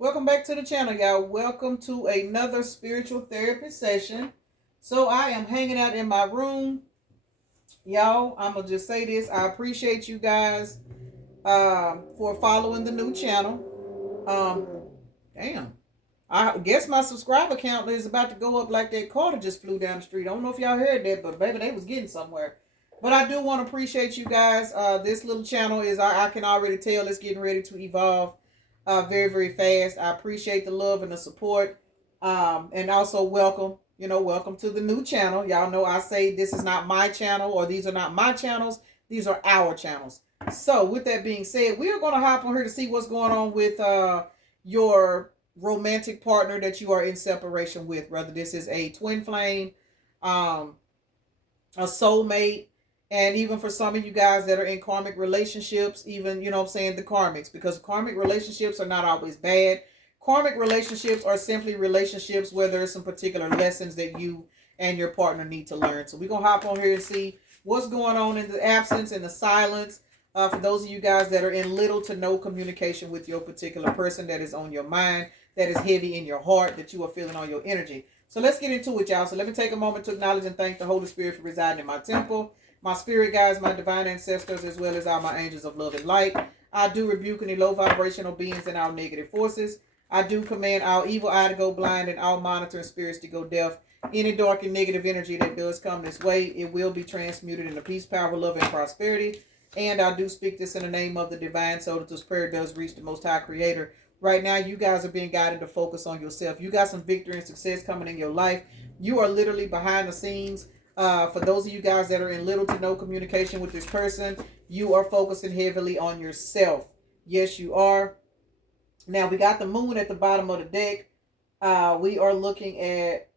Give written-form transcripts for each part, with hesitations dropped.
Welcome back to the channel, y'all. Welcome to another spiritual therapy session. So I am hanging out in my room. Y'all, I'm going to just say this. I appreciate you guys for following the new channel. Damn. I guess my subscriber count is about to go up like that car that just flew down the street. I don't know if y'all heard that, but baby, they was getting somewhere. But I do want to appreciate you guys. This little channel is, I can already tell it's getting ready to evolve very, very fast. I appreciate the love and the support. And also welcome to the new channel. Y'all know I say this is not my channel, or these are not my channels. These are our channels. So with that being said, we are going to hop on here to see what's going on with your romantic partner that you are in separation with, whether this is a twin flame, um, a soulmate, and even for some of you guys that are in karmic relationships, even, you know what I'm saying, the karmics, because karmic relationships are not always bad. Karmic relationships are simply relationships where there's some particular lessons that you and your partner need to learn. So we're going to hop on here and see what's going on in the absence and the silence. For those of you guys that are in little to no communication with your particular person that is on your mind, that is heavy in your heart, that you are feeling on your energy. So let's get into it, y'all. So let me take a moment to acknowledge and thank the Holy Spirit for residing in my temple, my spirit guides, my divine ancestors, as well as all my angels of love and light. I do rebuke any low vibrational beings and all negative forces. I do command all evil eye to go blind and all monitoring spirits to go deaf. Any dark and negative energy that does come this way, it will be transmuted into peace, power, love, and prosperity. And I do speak this in the name of the divine, so that this prayer does reach the Most High Creator. Right now, you guys are being guided to focus on yourself. You got some victory and success coming in your life. You are literally behind the scenes. For those of you guys that are in little to no communication with this person, you are focusing heavily on yourself. Yes, you are. Now, we got the moon at the bottom of the deck. We are looking at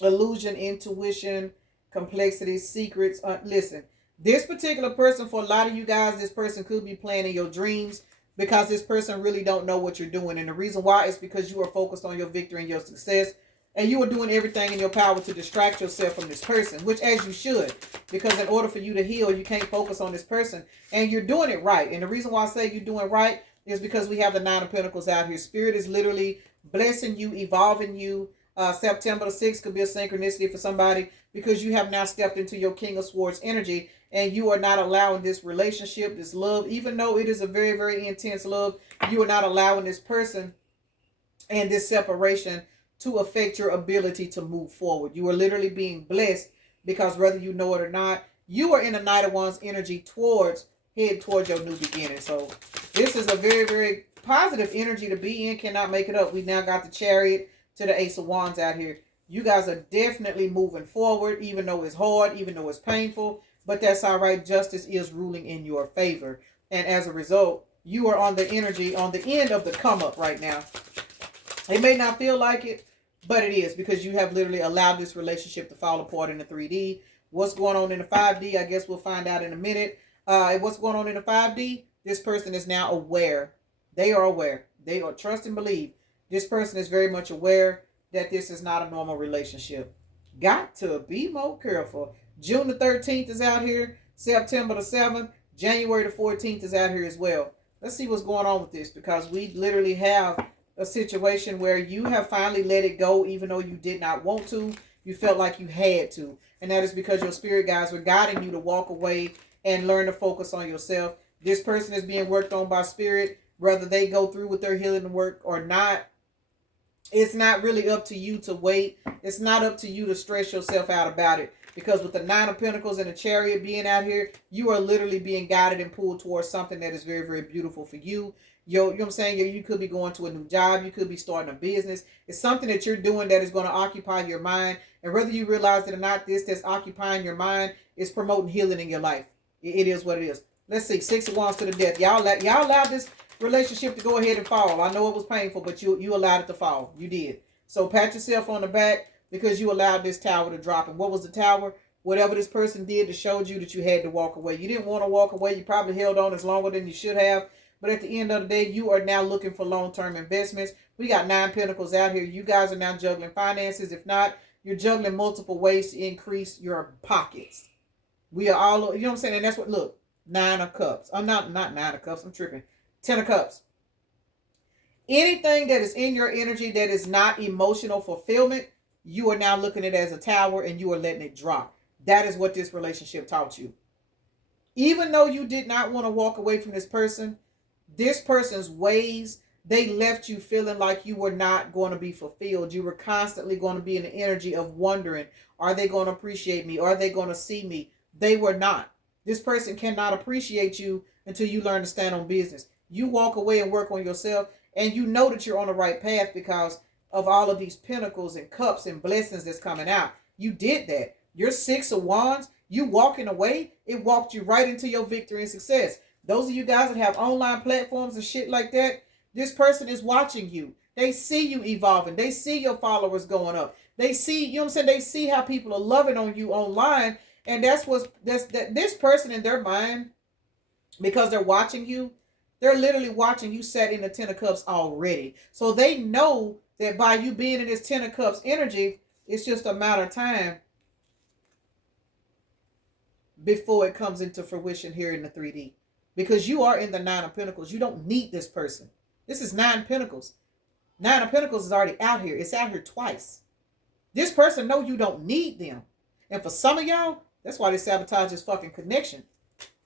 illusion, intuition, complexity, secrets. Listen, this particular person, for a lot of you guys, this person could be playing in your dreams, because this person really don't know what you're doing. And the reason why is because you are focused on your victory and your success, and you are doing everything in your power to distract yourself from this person, which as you should, because in order for you to heal, you can't focus on this person, and you're doing it right. And the reason why I say you're doing right is because we have the Nine of Pentacles out here. Spirit is literally blessing you, evolving you. September the 6th could be a synchronicity for somebody, because you have now stepped into your King of Swords energy, and you are not allowing this relationship, this love, even though it is a very, very intense love, you are not allowing this person and this separation to affect your ability to move forward. You are literally being blessed, because whether you know it or not, you are in the Knight of Wands energy head towards your new beginning. So this is a very, very positive energy to be in. Cannot make it up. We now got the Chariot to the Ace of Wands out here. You guys are definitely moving forward, even though it's hard, even though it's painful, but that's all right. Justice is ruling in your favor. And as a result, you are on the energy, on the end of the come up right now. It may not feel like it, but it is, because you have literally allowed this relationship to fall apart in the 3D. What's going on in the 5D? I guess we'll find out in a minute. What's going on in the 5D? This person is now aware. They are aware. They are, trust and believe. This person is very much aware that this is not a normal relationship. Got to be more careful. June the 13th is out here. September the 7th. January the 14th is out here as well. Let's see what's going on with this, because we literally have a situation where you have finally let it go, even though you did not want to. You felt like you had to. And that is because your spirit guides were guiding you to walk away and learn to focus on yourself. This person is being worked on by spirit, whether they go through with their healing work or not. It's not really up to you to wait. It's not up to you to stress yourself out about it. Because with the Nine of Pentacles and the Chariot being out here, you are literally being guided and pulled towards something that is very, very beautiful for you. You know what I'm saying? You could be going to a new job. You could be starting a business. It's something that you're doing that is going to occupy your mind. And whether you realize it or not, this that's occupying your mind is promoting healing in your life. It is what it is. Let's see. Six of Wands to the death. Y'all allowed this relationship to go ahead and fall. I know it was painful, but you allowed it to fall. You did. So pat yourself on the back, because you allowed this tower to drop. And what was the tower? Whatever this person did that showed you that you had to walk away. You didn't want to walk away. You probably held on as longer than you should have. But at the end of the day, you are now looking for long-term investments. We got 9 Pentacles out here. You guys are now juggling finances. If not, you're juggling multiple ways to increase your pockets. We are all, you know what I'm saying? And that's what, look, 9 of Cups. I'm not 9 of Cups. I'm tripping. 10 of Cups. Anything that is in your energy that is not emotional fulfillment, you are now looking at it as a tower and you are letting it drop. That is what this relationship taught you. Even though you did not want to walk away from this person's ways, they left you feeling like you were not going to be fulfilled. You were constantly going to be in the energy of wondering, are they going to appreciate me? Are they going to see me? They were not. This person cannot appreciate you until you learn to stand on business. You walk away and work on yourself, and you know that you're on the right path because of all of these pentacles and cups and blessings that's coming out. You did that. Your 6 of Wands, you walking away, it walked you right into your victory and success. Those of you guys that have online platforms and shit like that, this person is watching you. They see you evolving. They see your followers going up. They see, you know what I'm saying? They see how people are loving on you online. And that's this person in their mind, because they're watching you, they're literally watching you set in the 10 of Cups already. So they know that by you being in this 10 of Cups energy, it's just a matter of time before it comes into fruition here in the 3D. Because you are in the 9 of Pentacles. You don't need this person. This is 9 Pentacles. 9 of Pentacles is already out here. It's out here twice. This person know you don't need them. And for some of y'all, that's why they sabotage this fucking connection.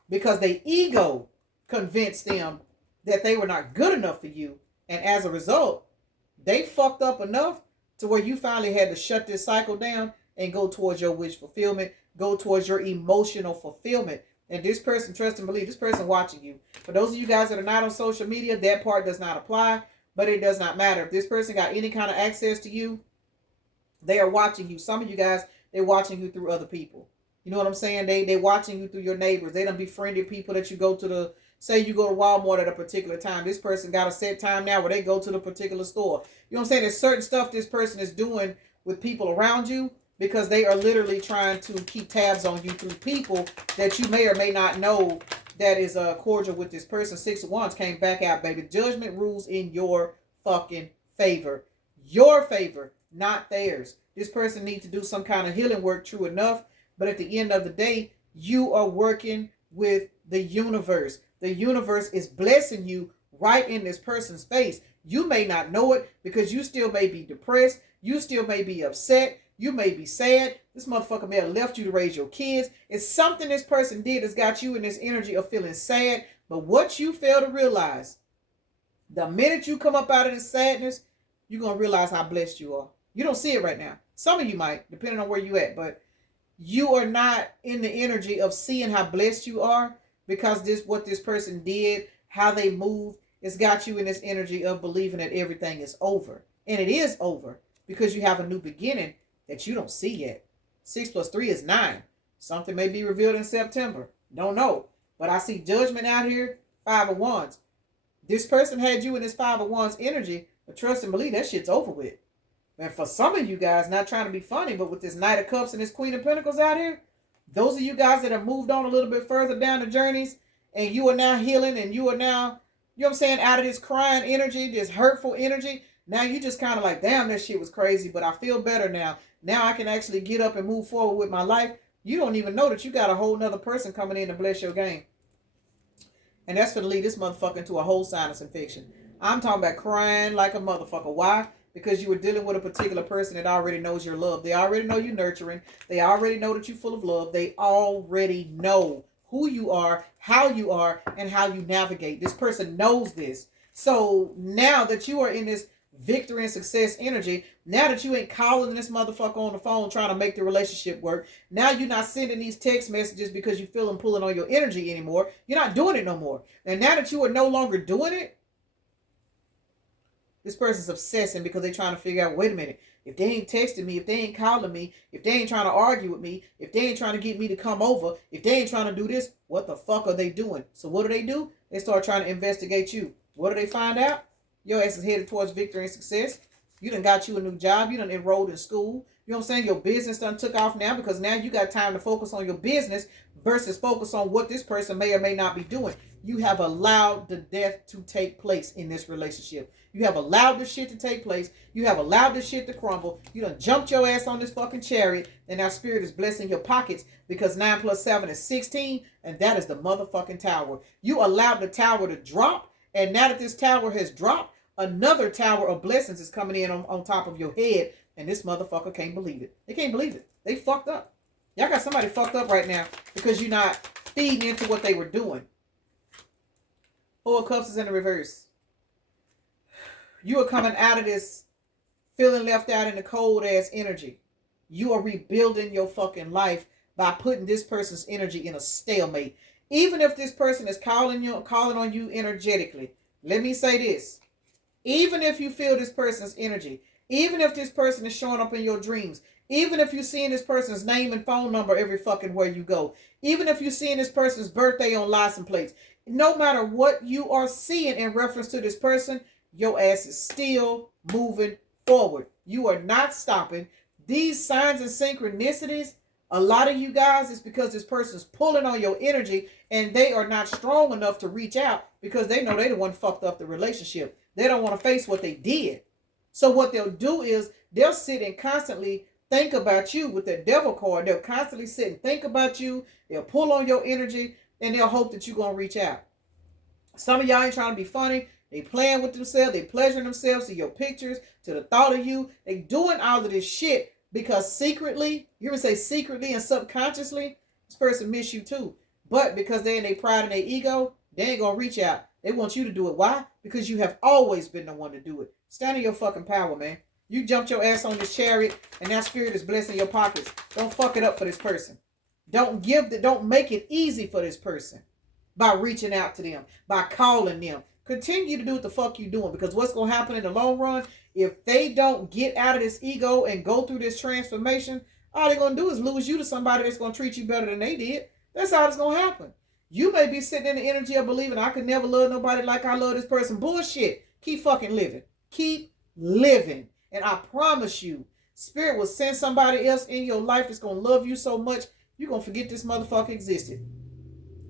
Because their ego convinced them that they were not good enough for you. And as a result, they fucked up enough to where you finally had to shut this cycle down and go towards your wish fulfillment. Go towards your emotional fulfillment. And this person, trust and believe, this person watching you. For those of you guys that are not on social media, that part does not apply. But it does not matter. If this person got any kind of access to you, they are watching you. Some of you guys, they're watching you through other people. You know what I'm saying? They're watching you through your neighbors. They done befriended people that you go to the, say you go to Walmart at a particular time. This person got a set time now where they go to the particular store. You know what I'm saying? There's certain stuff this person is doing with people around you because they are literally trying to keep tabs on you through people that you may or may not know that is cordial with this person. 6 of Wands came back out, baby. Judgment rules in your fucking favor. Your favor, not theirs. This person needs to do some kind of healing work, true enough. But at the end of the day, you are working with the universe. The universe is blessing you right in this person's face. You may not know it because you still may be depressed. You still may be upset. You may be sad. This motherfucker may have left you to raise your kids. It's something this person did that's got you in this energy of feeling sad. But what you fail to realize, the minute you come up out of this sadness, you're going to realize how blessed you are. You don't see it right now. Some of you might, depending on where you at. But you are not in the energy of seeing how blessed you are because what this person did, how they moved, it's got you in this energy of believing that everything is over. And it is over because you have a new beginning that you don't see yet. 6 plus 3 is 9. Something may be revealed in September. Don't know. But I see judgment out here. 5 of Wands. This person had you in this 5 of Wands energy, but trust and believe that shit's over with. And for some of you guys, not trying to be funny, but with this Knight of Cups and this Queen of Pentacles out here, those of you guys that have moved on a little bit further down the journeys, and you are now healing, and you are now, you know what I'm saying, out of this crying energy, this hurtful energy, now you just kind of like, damn, that shit was crazy, but I feel better now. Now I can actually get up and move forward with my life. You don't even know that you got a whole nother person coming in to bless your game. And that's going to lead this motherfucker into a whole sinus infection. I'm talking about crying like a motherfucker. Why? Because you were dealing with a particular person that already knows your love. They already know you're nurturing. They already know that you're full of love. They already know who you are, and how you navigate. This person knows this. So now that you are in this victory and success energy, now that you ain't calling this motherfucker on the phone trying to make the relationship work, now you're not sending these text messages because you feel them pulling on your energy anymore. You're not doing it no more. And now that you are no longer doing it, this person's obsessing because they're trying to figure out, wait a minute, if they ain't texting me, if they ain't calling me, if they ain't trying to argue with me, if they ain't trying to get me to come over, if they ain't trying to do this, what the fuck are they doing? So what do? They start trying to investigate you. What do they find out? Your ass is headed towards victory and success. You done got you a new job. You done enrolled in school. You know what I'm saying? Your business done took off now because now you got time to focus on your business versus focus on what this person may or may not be doing. You have allowed the death to take place in this relationship. You have allowed this shit to take place. You have allowed this shit to crumble. You done jumped your ass on this fucking chariot, and now spirit is blessing your pockets because 9 plus 7 is 16, and that is the motherfucking tower. You allowed the tower to drop, and now that this tower has dropped, another tower of blessings is coming in on top of your head, and this motherfucker can't believe it. They can't believe it. They fucked up. Y'all got somebody fucked up right now because you're not feeding into what they were doing. Four of Cups is in the reverse. You are coming out of this feeling left out in the cold ass energy. You are rebuilding your fucking life by putting this person's energy in a stalemate. Even if this person is calling on you energetically. Let me say this. Even if you feel this person's energy, even if this person is showing up in your dreams, even if you're seeing this person's name and phone number every fucking where you go, even if you're seeing this person's birthday on license plates, no matter what you are seeing in reference to this person, your ass is still moving forward. You are not stopping. These signs and synchronicities, a lot of you guys, is because this person's pulling on your energy and they are not strong enough to reach out because they know they the one fucked up the relationship. They don't want to face what they did. So what they'll do is they'll sit and constantly think about you with the devil card. They'll constantly sit and think about you. They'll pull on your energy and they'll hope that you're going to reach out. Some of y'all ain't trying to be funny. They playing with themselves. They pleasuring themselves to your pictures, to the thought of you. They doing all of this shit because secretly, you hear me say secretly and subconsciously, this person miss you too. But because they're in their pride and their ego, they ain't going to reach out. They want you to do it. Why? Because you have always been the one to do it. Stand in your fucking power, man. You jumped your ass on this chariot and that spirit is blessing your pockets. Don't fuck it up for this person. Don't make it easy for this person by reaching out to them, by calling them. Continue to do what the fuck you doing, because what's going to happen in the long run, if they don't get out of this ego and go through this transformation, all they're going to do is lose you to somebody that's going to treat you better than they did. That's how it's going to happen. You may be sitting in the energy of believing I could never love nobody like I love this person. Bullshit. Keep fucking living. Keep living. And I promise you, Spirit will send somebody else in your life that's going to love you so much, you're going to forget this motherfucker existed.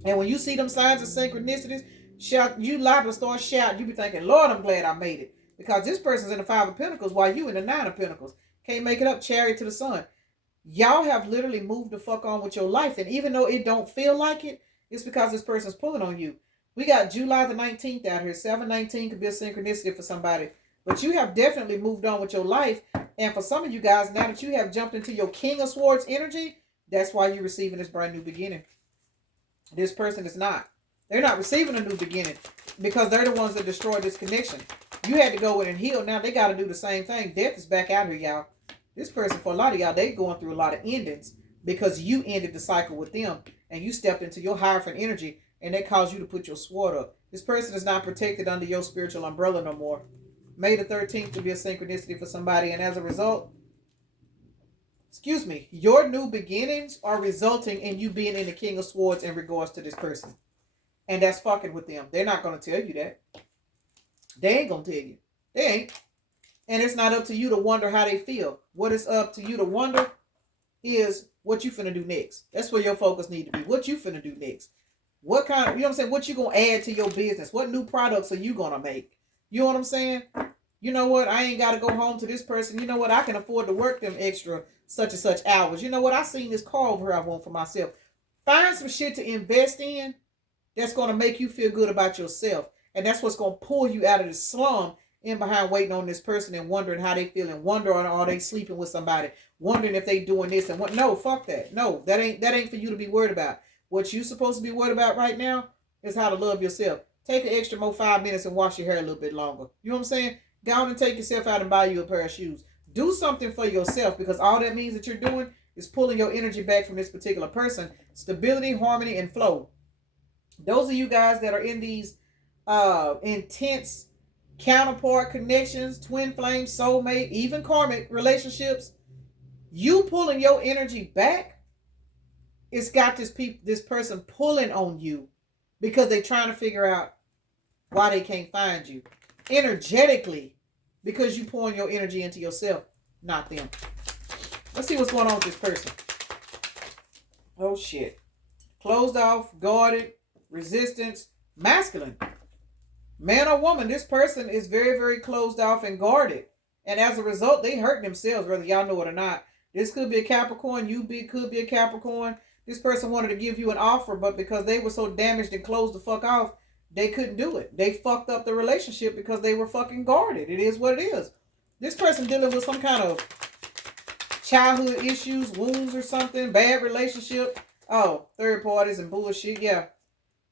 And when you see them signs of synchronicities, shout, you liable to start shouting. You be thinking, Lord, I'm glad I made it. Because this person's in the 5 of Pentacles while you in the 9 of Pentacles. Can't make it up, chariot to the sun. Y'all have literally moved the fuck on with your life. And even though it don't feel like it, it's because this person's pulling on you. We got July the 19th out here. 7/19 could be a synchronicity for somebody. But you have definitely moved on with your life. And for some of you guys, now that you have jumped into your King of Swords energy, that's why you're receiving this brand new beginning. This person is not. They're not receiving a new beginning because they're the ones that destroyed this connection. You had to go in and heal. Now they got to do the same thing. Death is back out here, y'all. This person, for a lot of y'all, they going through a lot of endings because you ended the cycle with them and you stepped into your Hierophant energy and that caused you to put your sword up. This person is not protected under your spiritual umbrella no more. May the 13th to be a synchronicity for somebody, and as a result, your new beginnings are resulting in you being in the King of Swords in regards to this person. And that's fucking with them. They're not going to tell you that. They ain't going to tell you. They ain't. And it's not up to you to wonder how they feel. What is up to you to wonder is what you finna do next. That's where your focus need to be. What you finna do next. What kind of, you know what I'm saying? What you going to add to your business? What new products are you going to make? You know what I'm saying? You know what? I ain't got to go home to this person. You know what? I can afford to work them extra such and such hours. You know what? I seen this car over here I want for myself. Find some shit to invest in that's going to make you feel good about yourself. And that's what's going to pull you out of the slum in behind waiting on this person and wondering how they feel and wondering are they sleeping with somebody, wondering if they doing this and what. No, fuck that. No, that ain't for you to be worried about. What you supposed to be worried about right now is how to love yourself. Take an extra more 5 minutes and wash your hair a little bit longer. You know what I'm saying? Go on and take yourself out and buy you a pair of shoes. Do something for yourself, because all that means that you're doing is pulling your energy back from this particular person. Stability, harmony, and flow. Those of you guys that are in these intense counterpart connections, twin flame, soulmate, even karmic relationships, you pulling your energy back, it's got this person pulling on you because they're trying to figure out why they can't find you. Energetically, because you pouring your energy into yourself, not them. Let's see what's going on with this person. Oh shit. Closed off, guarded, resistance, masculine. Man or woman, this person is very, very closed off and guarded. And as a result, they hurt themselves, whether y'all know it or not. This could be a Capricorn. Could be a Capricorn. This person wanted to give you an offer, but because they were so damaged and closed the fuck off, they couldn't do it. They fucked up the relationship because they were fucking guarded. It is what it is. This person dealing with some kind of childhood issues, wounds or something, bad relationship. Oh, third parties and bullshit. Yeah.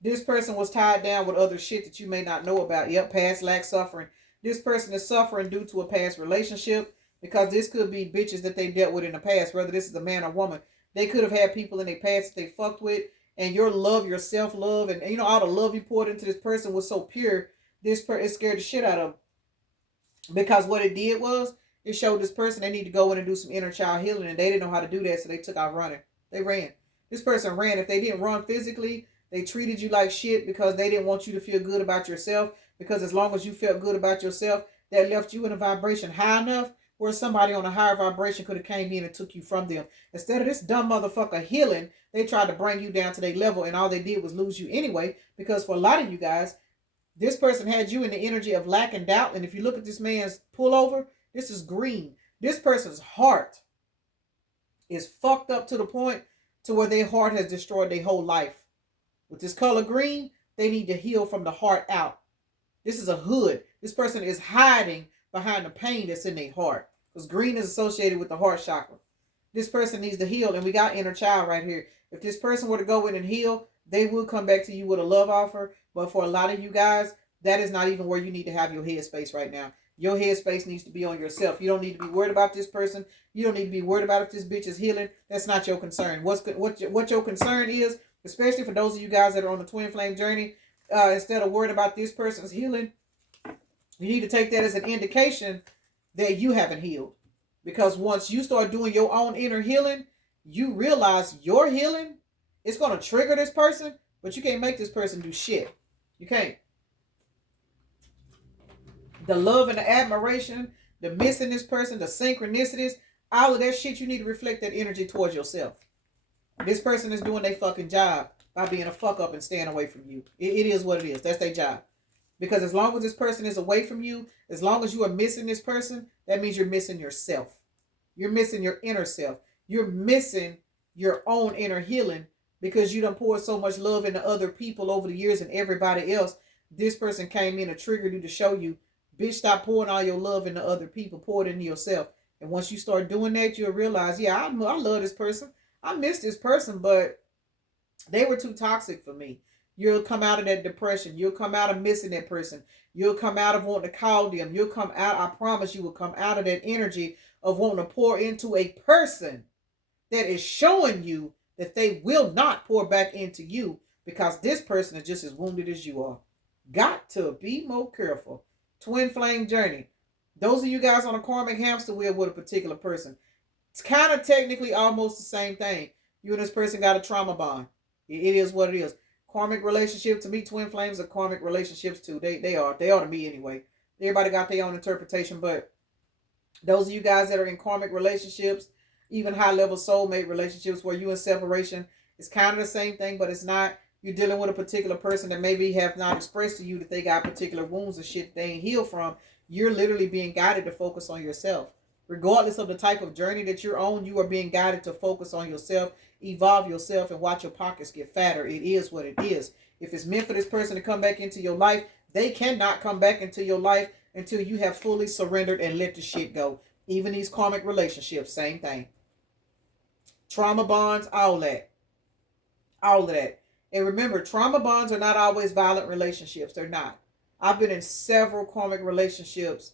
This person was tied down with other shit that you may not know about. Yep, past lack suffering. This person is suffering due to a past relationship because this could be bitches that they dealt with in the past, whether this is a man or woman. They could have had people in their past that they fucked with, and your love, your self-love, and all the love you poured into this person was so pure, this person scared the shit out of them. Because what it did was, it showed this person they need to go in and do some inner child healing, and they didn't know how to do that, so they took out running. They ran. This person ran. If they didn't run physically, they treated you like shit because they didn't want you to feel good about yourself. Because as long as you felt good about yourself, that left you in a vibration high enough where somebody on a higher vibration could have came in and took you from them. Instead of this dumb motherfucker healing, they tried to bring you down to their level, and all they did was lose you anyway. Because for a lot of you guys, this person had you in the energy of lack and doubt. And if you look at this man's pullover, this is green. This person's heart is fucked up to the point to where their heart has destroyed their whole life. With this color green, they need to heal from the heart out. This is a hood. This person is hiding behind the pain that's in their heart. Because green is associated with the heart chakra. This person needs to heal. And we got inner child right here. If this person were to go in and heal, they will come back to you with a love offer. But for a lot of you guys, that is not even where you need to have your headspace right now. Your headspace needs to be on yourself. You don't need to be worried about this person. You don't need to be worried about if this bitch is healing. That's not your concern. What your concern is, especially for those of you guys that are on the twin flame journey, instead of worried about this person's healing, you need to take that as an indication that you haven't healed. Because once you start doing your own inner healing, you realize your healing is going to trigger this person, but you can't make this person do shit. You can't. The love and the admiration, the missing this person, the synchronicities, all of that shit, you need to reflect that energy towards yourself. This person is doing their fucking job by being a fuck up and staying away from you. It is what it is. That's their job. Because as long as this person is away from you, as long as you are missing this person, that means you're missing yourself. You're missing your inner self. You're missing your own inner healing because you done poured so much love into other people over the years and everybody else. This person came in and triggered you to show you, bitch, stop pouring all your love into other people. Pour it into yourself. And once you start doing that, you'll realize, yeah, I love this person. I miss this person, but they were too toxic for me. You'll come out of that depression. You'll come out of missing that person. You'll come out of wanting to call them. You'll come out, I promise you will come out of that energy of wanting to pour into a person that is showing you that they will not pour back into you because this person is just as wounded as you are. Got to be more careful. Twin flame journey. Those of you guys on a karmic hamster wheel with a particular person, it's kind of technically almost the same thing. You and this person got a trauma bond. It is what it is. Karmic relationship, to me, twin flames are karmic relationships too. They are to me anyway. Everybody got their own interpretation, but those of you guys that are in karmic relationships, even high level soulmate relationships where you in separation, it's kind of the same thing, but it's not. You're dealing with a particular person that maybe have not expressed to you that they got particular wounds and shit they ain't healed from. You're literally being guided to focus on yourself. Regardless of the type of journey that you're on, you are being guided to focus on yourself, evolve yourself, and watch your pockets get fatter. It is what it is. If it's meant for this person to come back into your life, they cannot come back into your life until you have fully surrendered and let the shit go. Even these karmic relationships, same thing. Trauma bonds, all that. All of that. And remember, trauma bonds are not always violent relationships. They're not. I've been in several karmic relationships,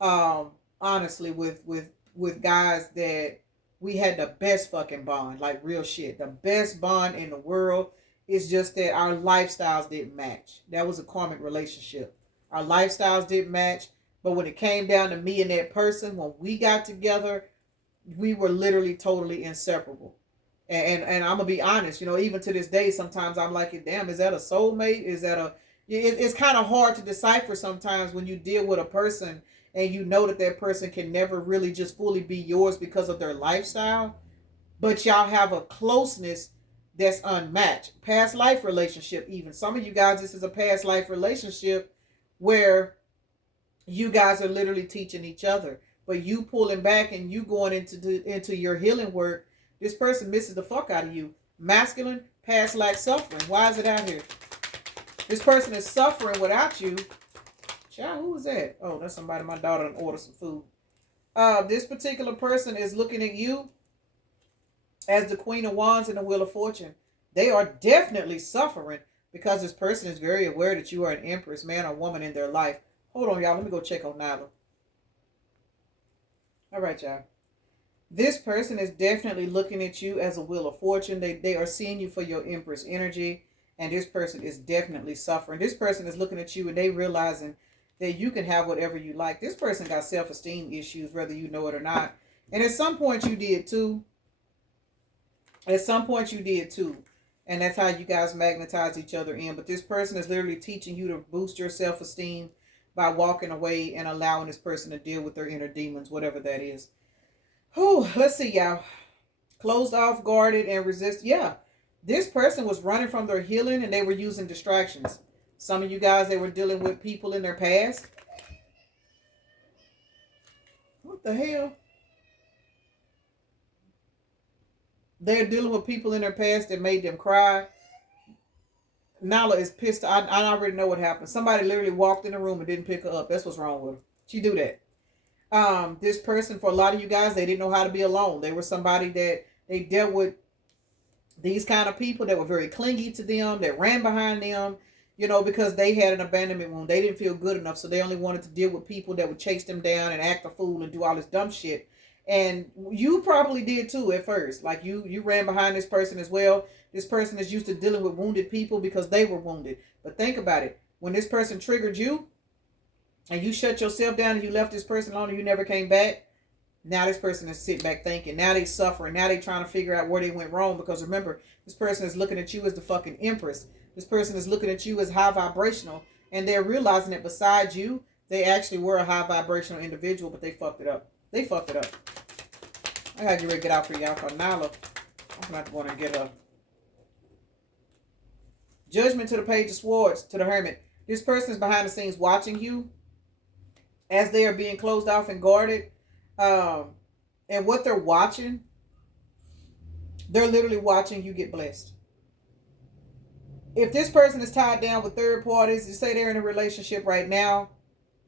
honestly, with guys that we had the best fucking bond, like real shit. The best bond in the world. Is just that our lifestyles didn't match. That was a karmic relationship. Our lifestyles didn't match. But when it came down to me and that person, when we got together, we were literally totally inseparable. And I'm gonna be honest, even to this day, sometimes I'm like, damn, is that a soulmate? Is that it's kind of hard to decipher sometimes when you deal with a person and you know that person can never really just fully be yours because of their lifestyle, but y'all have a closeness that's unmatched. Past life relationship, even. Some of you guys, this is a past life relationship where you guys are literally teaching each other. But you pulling back and you going into your healing work, this person misses the fuck out of you. Masculine, past life suffering. Why is it out here? This person is suffering without you. Child, who is that? Oh, that's somebody. My daughter done ordered some food. This particular person is looking at you as the Queen of Wands and the Wheel of Fortune. They are definitely suffering because this person is very aware that you are an Empress, man or woman in their life. Hold on, y'all. Let me go check on Nyla. All right, y'all. This person is definitely looking at you as a Wheel of Fortune. They are seeing you for your Empress energy. And this person is definitely suffering. This person is looking at you and they realizing that you can have whatever you like. This person got self-esteem issues, whether you know it or not. And at some point you did too. At some point you did too. And that's how you guys magnetize each other in. But this person is literally teaching you to boost your self-esteem by walking away and allowing this person to deal with their inner demons, whatever that is. Whew, let's see, y'all. Closed off, guarded, and resist. Yeah, this person was running from their healing and they were using distractions. Some of you guys, they were dealing with people in their past. What the hell? They're dealing with people in their past that made them cry. Nala is pissed. I already know what happened. Somebody literally walked in the room and didn't pick her up. That's what's wrong with her. She do that. This person, for a lot of you guys, they didn't know how to be alone. They were somebody that they dealt with these kind of people that were very clingy to them, that ran behind them, because they had an abandonment wound. They didn't feel good enough, so they only wanted to deal with people that would chase them down and act a fool and do all this dumb shit. And you probably did too at first. Like you ran behind this person as well. This person is used to dealing with wounded people because they were wounded. But think about it. When this person triggered you and you shut yourself down and you left this person alone and you never came back, now this person is sitting back thinking. Now they suffering. Now they trying to figure out where they went wrong. Because remember, this person is looking at you as the fucking Empress. This person is looking at you as high vibrational. And they're realizing that besides you, they actually were a high vibrational individual, but they fucked it up. They fucked it up. I gotta get ready to get out for y'all. For Nyla, I'm not going to get her. Judgment to the Page of Swords, to the Hermit. This person is behind the scenes watching you as they are being closed off and guarded. And what they're watching, they're literally watching you get blessed. If this person is tied down with third parties, you say they're in a relationship right now,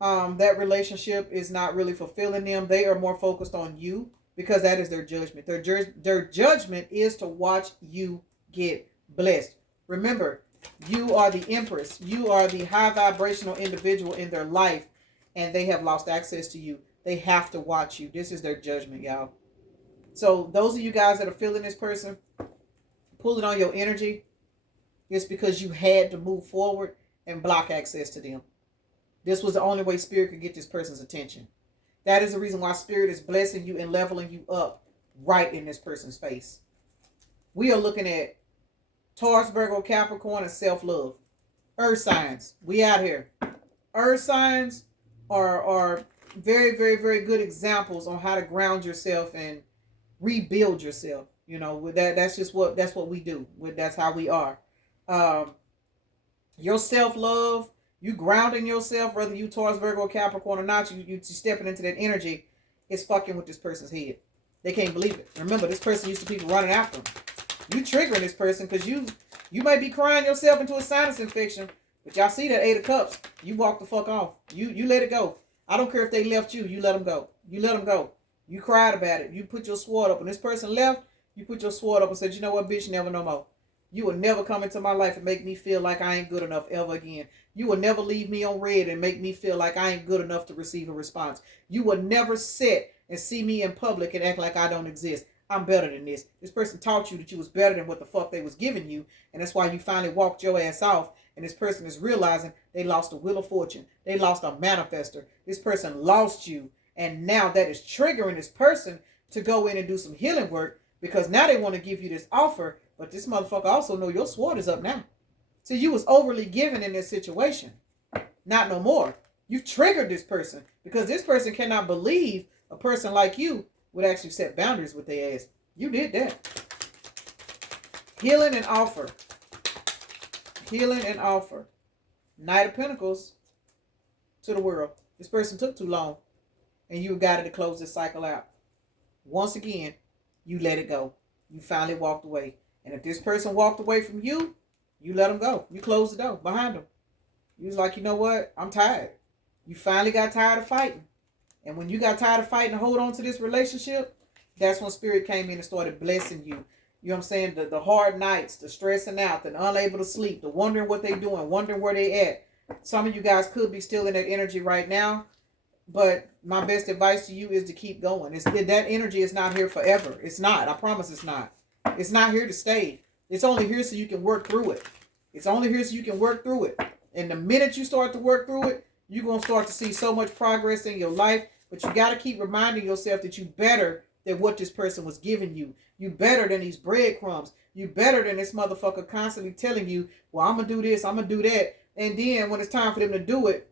that relationship is not really fulfilling them. They are more focused on you because that is their judgment. Their judgment is to watch you get blessed. Remember, you are the Empress. You are the high vibrational individual in their life, and they have lost access to you. They have to watch you. This is their judgment, y'all. So those of you guys that are feeling this person, pulling on your energy, it's because you had to move forward and block access to them. This was the only way Spirit could get this person's attention. That is the reason why Spirit is blessing you and leveling you up right in this person's face. We are looking at Taurus, Virgo, Capricorn, and self-love. Earth signs. We out here. Earth signs are very, very, very good examples on how to ground yourself and rebuild yourself. That's what we do. That's how we are. Your self-love, you grounding yourself, whether you Taurus, Virgo, Capricorn or not, you stepping into that energy, is fucking with this person's head. They can't believe it. Remember, this person used to people running after them. You triggering this person because you might be crying yourself into a sinus infection, but y'all see that 8 of Cups, you walk the fuck off. You let it go. I don't care if they left you. You let them go. You let them go. You cried about it. You put your sword up. When this person left, you put your sword up and said, you know what, bitch, never no more. You will never come into my life and make me feel like I ain't good enough ever again. You will never leave me on red and make me feel like I ain't good enough to receive a response. You will never sit and see me in public and act like I don't exist. I'm better than this. This person taught you that you was better than what the fuck they was giving you. And that's why you finally walked your ass off. And this person is realizing they lost a Wheel of Fortune. They lost a manifester. This person lost you. And now that is triggering this person to go in and do some healing work, because now they want to give you this offer. But this motherfucker also know your sword is up now. So you was overly given in this situation. Not no more. You've triggered this person because this person cannot believe a person like you would actually set boundaries with their ass. You did that. Healing and offer. Healing and offer. Knight of Pentacles to the world. This person took too long and you got to close this cycle out. Once again, you let it go. You finally walked away. And if this person walked away from you, You let them go. You close the door behind them. You was like, you know what? I'm tired. You finally got tired of fighting. And when you got tired of fighting to hold on to this relationship, that's when spirit came in and started blessing you. You know what I'm saying? The hard nights, the stressing out, the unable to sleep, the wondering what they doing, wondering where they at. Some of you guys could be still in that energy right now. But my best advice to you is to keep going. That energy is not here forever. It's not. I promise it's not. It's not here to stay. It's only here so you can work through it. It's only here so you can work through it. And the minute you start to work through it, you're going to start to see so much progress in your life. But you got to keep reminding yourself that you better than what this person was giving you. You better than these breadcrumbs. You better than this motherfucker constantly telling you, well, I'm going to do this, I'm going to do that. And then when it's time for them to do it,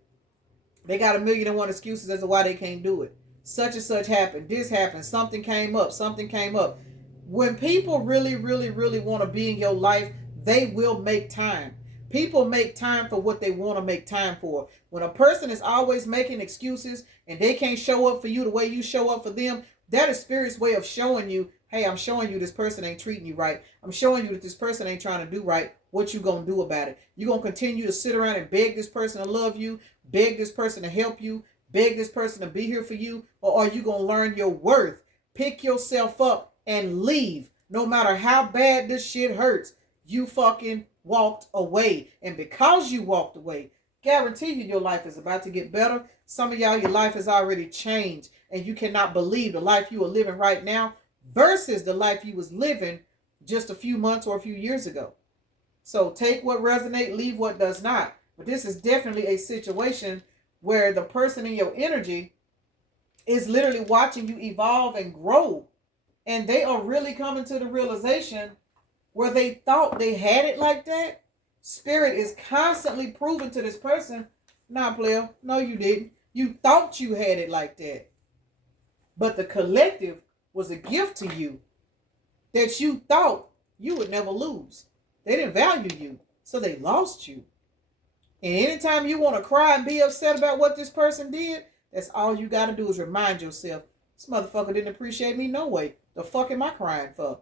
they got 1,000,001 excuses as to why they can't do it. Such and such happened. This happened. Something came up. Something came up. When people really, really, really want to be in your life, they will make time. People make time for what they want to make time for. When a person is always making excuses and they can't show up for you the way you show up for them, that is Spirit's way of showing you, hey, I'm showing you this person ain't treating you right. I'm showing you that this person ain't trying to do right. What you gonna do about it? You gonna continue to sit around and beg this person to love you, beg this person to help you, beg this person to be here for you, or are you gonna learn your worth, pick yourself up and leave? No matter how bad this shit hurts, you fucking walked away. And because you walked away, guarantee you your life is about to get better. Some of y'all, your life has already changed and you cannot believe the life you are living right now versus the life you was living just a few months or a few years ago. So take what resonates, leave what does not. But this is definitely a situation where the person in your energy is literally watching you evolve and grow. And they are really coming to the realization where they thought they had it like that. Spirit is constantly proving to this person, nah, player, no, you didn't. You thought you had it like that. But the collective was a gift to you that you thought you would never lose. They didn't value you, so they lost you. And anytime you want to cry and be upset about what this person did, that's all you got to do is remind yourself, this motherfucker didn't appreciate me no way. The fuck am I crying for?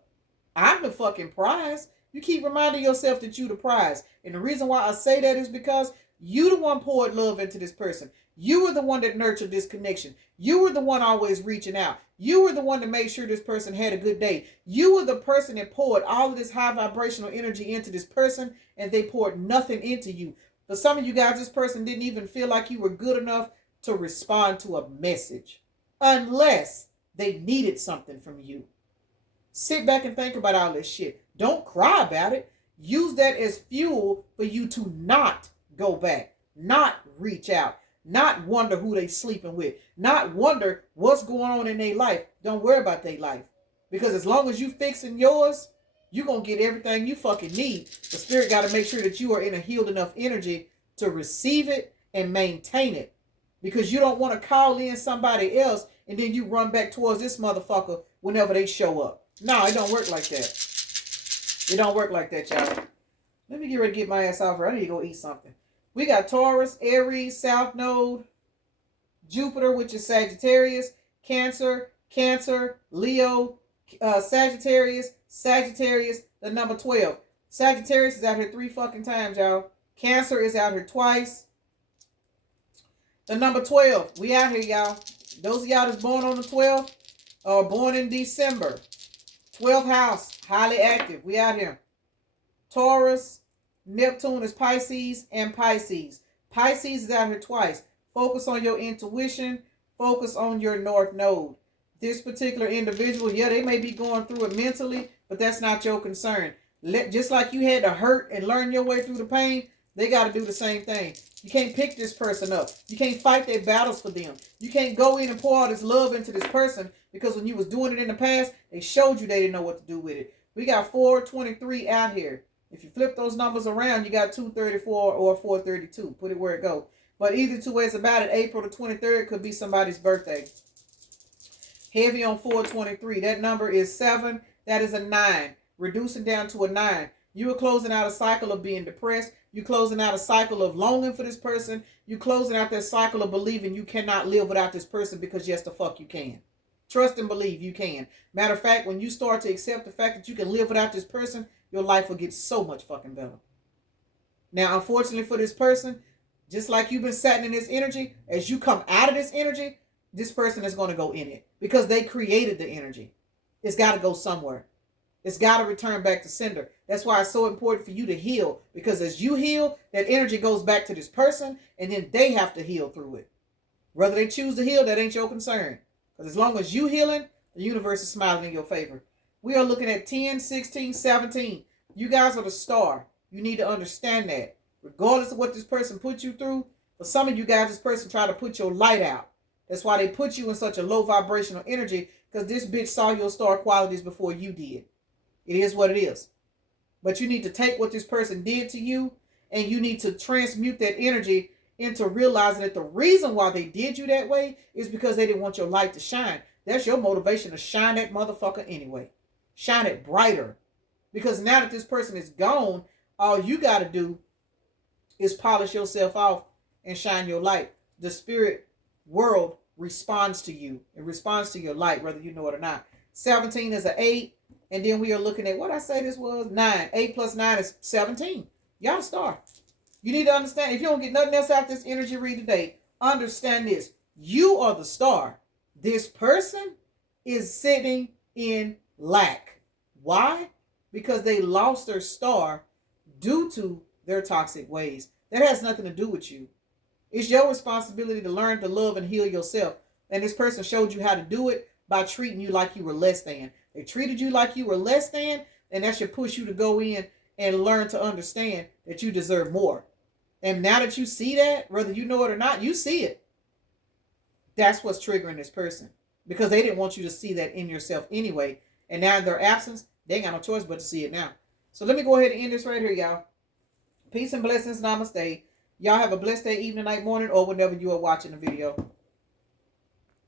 I'm the fucking prize. You keep reminding yourself that you the prize. And the reason why I say that is because you the one poured love into this person. You were the one that nurtured this connection. You were the one always reaching out. You were the one to make sure this person had a good day. You were the person that poured all of this high vibrational energy into this person, and they poured nothing into you. For some of you guys, this person didn't even feel like you were good enough to respond to a message unless they needed something from you. Sit back and think about all this shit. Don't cry about it. Use that as fuel for you to not go back, not reach out, not wonder who they sleeping with, not wonder what's going on in their life. Don't worry about their life. Because as long as you fixing yours, you're going to get everything you fucking need. The spirit got to make sure that you are in a healed enough energy to receive it and maintain it. Because you don't want to call in somebody else and then you run back towards this motherfucker whenever they show up. No, it don't work like that. It don't work like that, y'all. Let me get ready to get my ass off here. I need to go eat something. We got Taurus, Aries, South Node, Jupiter, which is Sagittarius, Cancer, Leo, Sagittarius, the number 12. Sagittarius is out here 3 fucking times, y'all. Cancer is out here twice. The number 12. We out here, y'all. Those of y'all that's born on the 12th or born in December. 12th house, highly active. We out here. Taurus, Neptune is Pisces, and Pisces. Pisces is out here twice. Focus on your intuition. Focus on your North Node. This particular individual, yeah, they may be going through it mentally, but that's not your concern. Just like you had to hurt and learn your way through the pain, they got to do the same thing. You can't pick this person up. You can't fight their battles for them. You can't go in and pour all this love into this person because when you was doing it in the past, they showed you they didn't know what to do with it. We got 423 out here. If you flip those numbers around, you got 234 or 432. Put it where it goes. But either two ways about it, April the 23rd could be somebody's birthday. Heavy on 423. That number is 7. That is a 9. Reducing down to a 9. You are closing out a cycle of being depressed. You're closing out a cycle of longing for this person. You're closing out that cycle of believing you cannot live without this person because yes, the fuck you can. Trust and believe you can. Matter of fact, when you start to accept the fact that you can live without this person, your life will get so much fucking better. Now, unfortunately for this person, just like you've been sitting in this energy, as you come out of this energy, this person is going to go in it because they created the energy. It's got to go somewhere. It's got to return back to sender. That's why it's so important for you to heal, because as you heal, that energy goes back to this person, and then they have to heal through it. Whether they choose to heal, that ain't your concern. Because as long as you healing, the universe is smiling in your favor. We are looking at 10, 16, 17. You guys are the star. You need to understand that. Regardless of what this person put you through, for some of you guys, this person tried to put your light out. That's why they put you in such a low vibrational energy, because this bitch saw your star qualities before you did. It is what it is. But you need to take what this person did to you, and you need to transmute that energy into realizing that the reason why they did you that way is because they didn't want your light to shine. That's your motivation, to shine that motherfucker anyway. Shine it brighter. Because now that this person is gone, all you got to do is polish yourself off and shine your light. The spirit world responds to you. It responds to your light, whether you know it or not. 17 is an 8. And then we are looking at, what I say this was? 9. 8 plus 9 is 17. Y'all the star. You need to understand, if you don't get nothing else out of this energy read today, understand this. You are the star. This person is sitting in lack. Why? Because they lost their star due to their toxic ways. That has nothing to do with you. It's your responsibility to learn to love and heal yourself. And this person showed you how to do it by treating you like you were less than. They treated you like you were less than, and that should push you to go in and learn to understand that you deserve more. And now that you see that, whether you know it or not, you see it. That's what's triggering this person, because they didn't want you to see that in yourself anyway. And now in their absence, they ain't got no choice but to see it now. So let me go ahead and end this right here, y'all. Peace and blessings. Namaste. Y'all have a blessed day, evening, night, morning, or whenever you are watching the video.